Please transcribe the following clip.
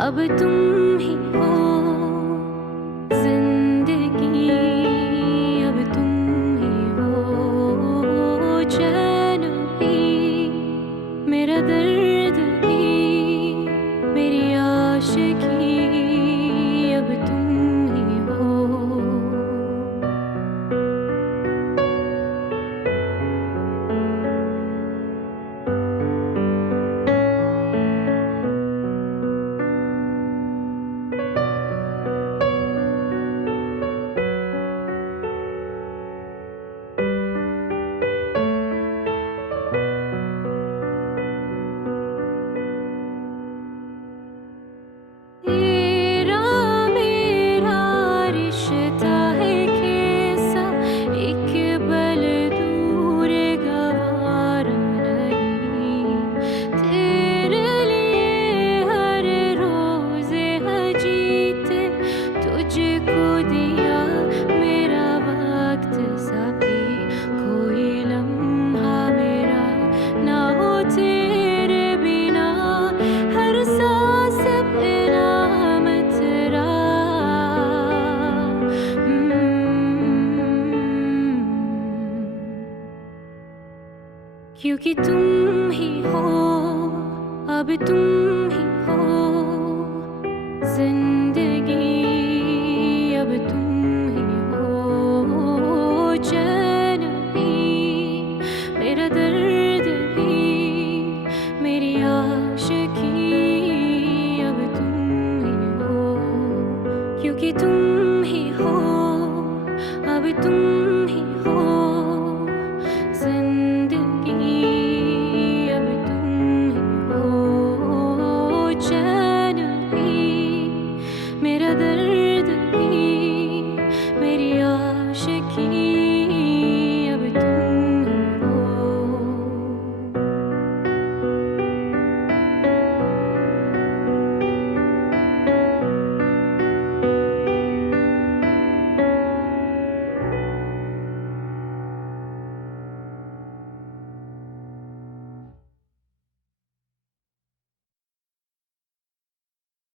अब तुम ही हो जिंदगी, अब तुम ही हो चैन भी, मेरा दर्द भी, मेरी आशिकी, अब तुम ही हो। तेरा मेरा रिश्ता है कैसा, एक पल दूर गवारा नहीं। तेरे लिए हर रोज जीते तुझको दिया मेरा वक्त सभी, कोई लम्हा मेरा ना हो तेरे बिना, हर सांस पे नाम तेरा। क्योंकि तुम ही हो, अब तुम ही हो जिंदगी, अब तुम ही हो चैन भी, मेरा दर्द भी, मेरी आशिकी, अब तुम ही हो। क्योंकि तुम ही हो, अब तुम